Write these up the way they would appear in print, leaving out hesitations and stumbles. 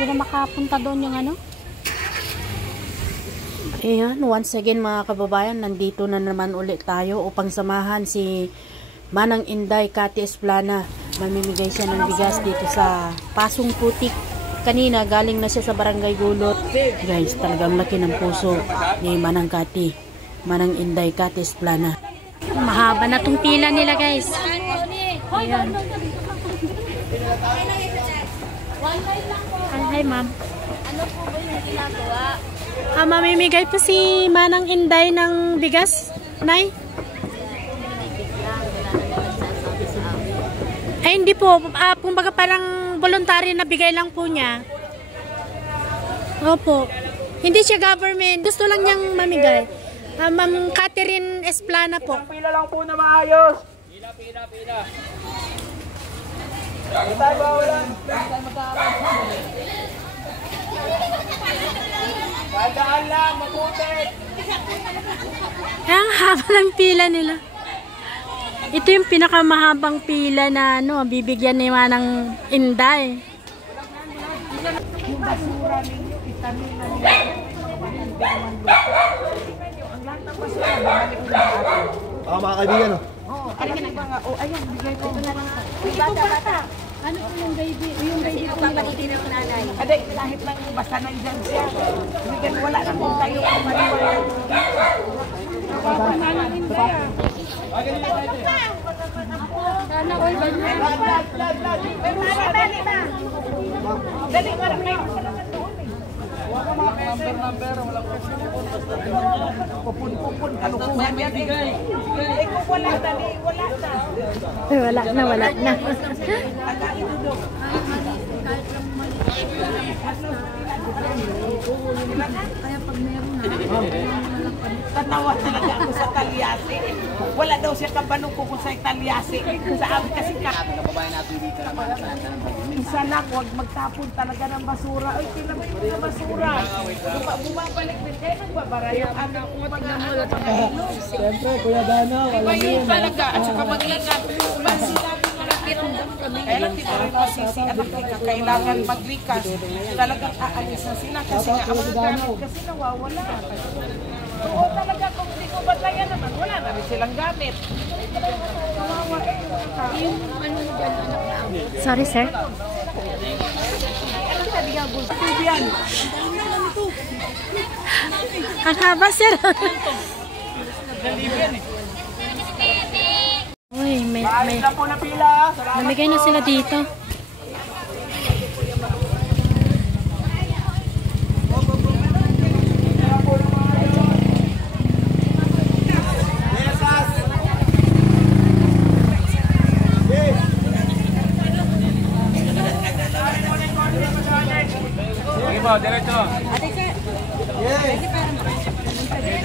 Hindi na makapunta doon yung ano. Ayan, once again mga kababayan, nandito na naman ulit tayo upang samahan si Manang Inday Cathy Esplana. Mamimigay siya ng bigas dito sa Pasong Putik. Kanina, galing na siya sa Barangay Gulot. Guys, talagang laki ng puso ni Manang Cathy. Manang Inday Cathy Esplana. Mahaba na tong pila nila, guys. Ayan. Hi, ma'am. Ano po ba yung ginagawa? Mamimigay po si Manang Inday ng bigas, Nay? Ay, hindi po. Kumbaga parang voluntary na bigay lang po niya. Opo. Hindi siya government. Gusto lang niyang mamigay. Ma'am Catherine Esplana po. Pila lang po na maayos. Pila. Tayo bawalan. Dadaan lang, mabuti. Ang haba ng pila nila. Ito yung pinakamahabang pila na bibigyan ni Manang Inday. Yung basura ninyo, itanin na ninyo. Ang lahat ng basura, bumalik na sa atin. Mga kaibigan, Oo, ayan, bigay ko na lang. Bata. Ano po yung baby? Yung baby po nila ng nanay. Aday, kahit lang basta nandyan siya. Bigyan, wala na kung tayo kung maniwala. Sana all ba niya? Dali, marami kayo. number, wala ko Pupun, kalukuhan yan eh. Eh kung wala na. Wala na. Kaya pag meron na, Tatawa talaga ako sa Talyasi. Wala daw siya kabanong kung sa Talyasi. Sa amin kasi kababayan natin dito naman isa lang, huwag magtapon talaga ng basura. Ay, tilamay mo na basura. Bumabalik din kayo, nagbabara yung anak ko. Siyempre, Kuya Dana, Iba yun talaga, at saka mag-ingat. Kaya lang dito rin masisi at kailangan maglikas. Talagang aalis na sila kasi nga ang mga gamit kasi nawawala. Oo talaga, kung hindi ko batayan naman, wala na rin silang gamit. Kawawa eh. yung ano mo dyan, anak na ako. Sorry, sir. Yan. Ang haba, sir. Uy, may Na po na pila. namigay na sila dito.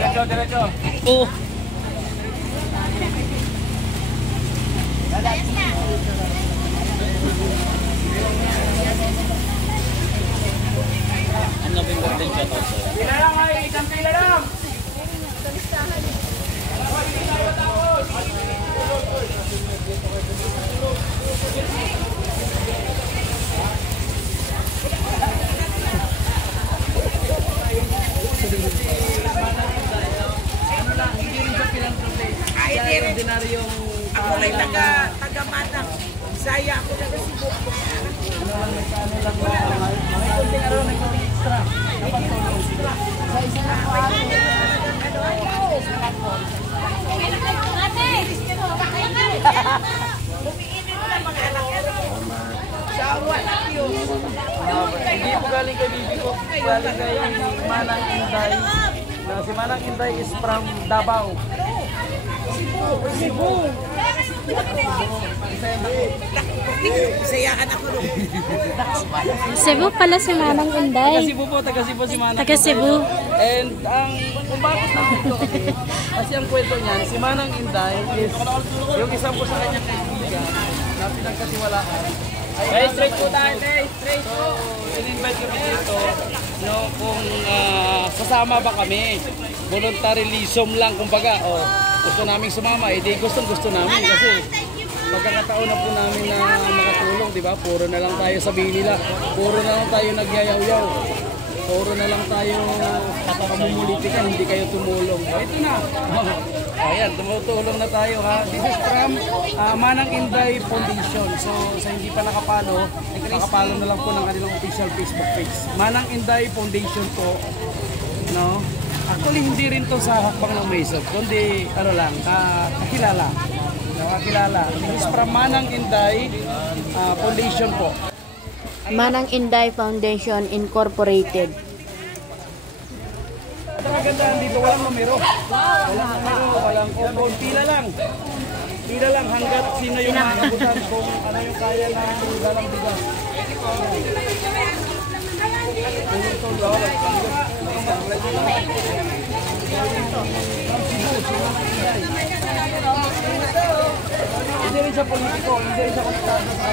Diretso. Diretso. Oh. Pila lang ay, isang pila lang. Ako ay taga-Manang. Saya ako taga Cebu. Sawa na yun. Hindi po galing kay bibi ko. Galing kay Manang Inday. Si Manang Inday is from Davao. Cebu. Sayaan ako nung. Cebu pala si Manang Inday. Taga Cebu si Manang. Taga Cebu. And kung bakit nandito kasi ang kwento niyan, si Manang Inday is yung isang po sa kanyang kaibigan na pinagkatiwalaan. Ay, straight po tayo, straight po. In-invite kami dito, kung sasama ba kami. Voluntaryism lang, kumbaga. Gusto naming sumama, gusto namin kasi pagkakataon na po namin na makatulong, di ba? Puro na lang tayo sabihin nila, puro na lang tayo nagyayaw-yaw. Puro na lang tayo pamumulitikan, hindi kayo tumulong. Ito na. Ayan, tumutulong na tayo ha. This is from Manang Inday Foundation. So sa hindi pa nakapalo, makapalo na lang po ng kanilang official Facebook page. Manang Inday Foundation po. No? Actually hindi rin to sa hakbang ng Maysog, kundi ano lang, kakilala. Kakilala. This is from Manang Inday Foundation po. Manang Inday Foundation Incorporated. Ang kagandahan dito, walang numero. Walang numero, walang kupon. Pila lang. Pila lang hanggat sino yung makakabutan kung ano yung kaya na dalang bigas. Hindi rin siya politiko, hindi rin siya kontado sa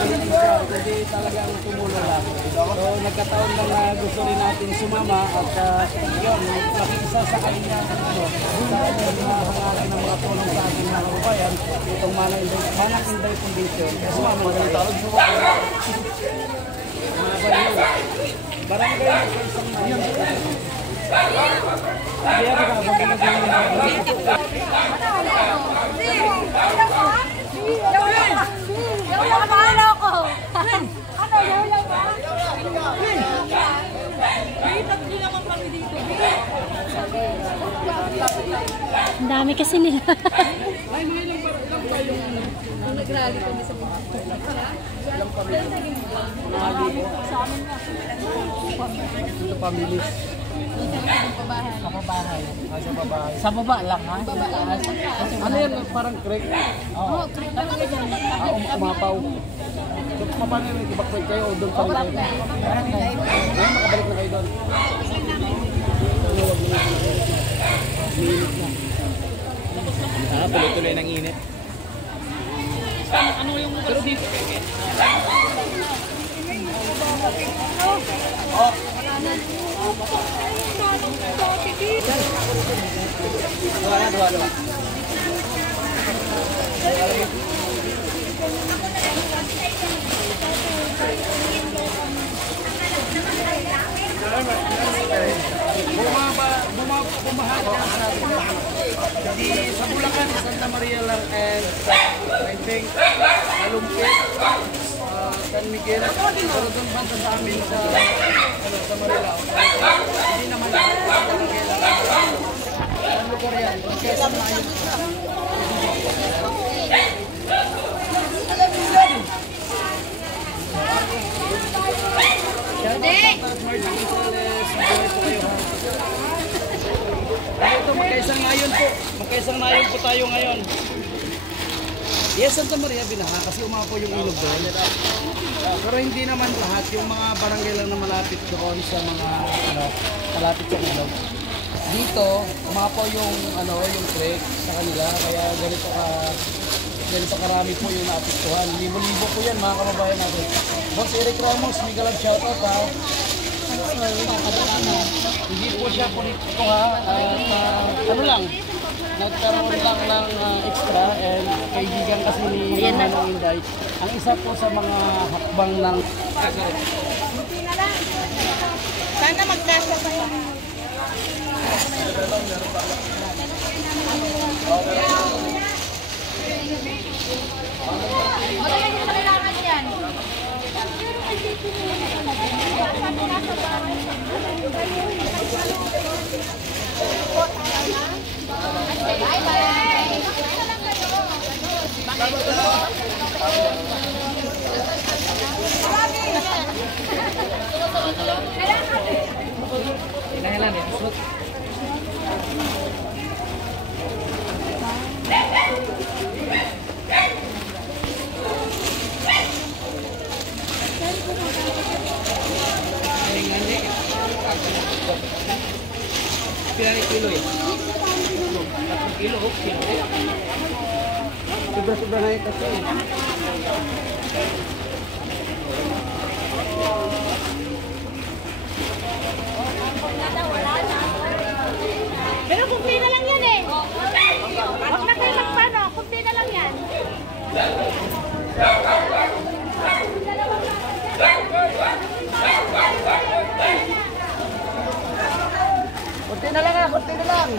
hindi talagang tumulong lang. So nagkataon lang na gusto rin natin sumama at yun, makikisa sa kanya sa kanyang mga pangalan ng mga tulong sa ating mga kababayan, itong Manang Inday Foundation. Sumama na rin tawag mo. Mga baliw. Barangay na sa isang mayon. Kaya Ang dami kasi nila. Nag-rally kami sa mga. ito pamilis. Sa baba lang ha? Ano yan? Parang creek? Oo, creek lang kami dyan. Umapaw. So, paano yun? Ibak-creek kayo o doon pa rin kayo? Ngayon, makabalik na kayo doon. Minit na. Tuloy-tuloy ng init. Ano yung pero dito? Oh. Dua. Bumahat di sa Bulacan, Santa Maria lang and I think Malumpit, San Miguel, pero doon ba sa amin sa Manila. Hindi naman sa Manila. Ano ko riyan? Kesa Mayo. Ito, magkaisang ngayon po. Magkaisang ngayon po tayo ngayon. Yes, Santa Maria binaha kasi umapo yung ilog doon. Pero hindi naman lahat. Yung mga barangay lang na malapit doon sa mga malapit sa ilog. Dito, umapo yung yung creek sa kanila. Kaya ganito karami po yung naapektuhan. Libo-libo po yan mga kababayan natin. Boss Eric Ramos, mega love shoutout ha. Hindi po siya politiko ha. Ano lang, nagkaroon lang ng extra and kaibigan kasi ni Manang Inday. Ang isa po sa mga hakbang ng Sana magkasa tayo. Magaling sa kailangan yan. Pilih kilo ya? 1 kilo, okay. Sudah naik kasi. Pero kunti na lang yan eh. Huwag na kayo magpano, kunti na lang yan. na lang, konti na lang.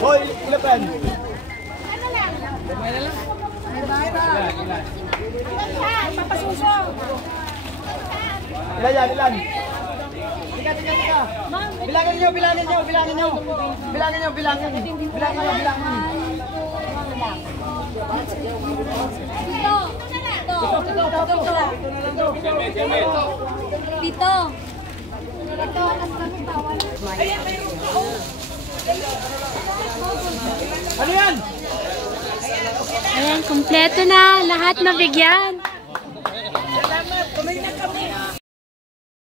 Hoy, ilapan. Papasuso. Ilan yan, ilan? Tika. Bilangin nyo. Bilangin. Dito. Ano yan? Ayan, kumpleto na. Lahat na bigyan. Salamat. Kumain na kami.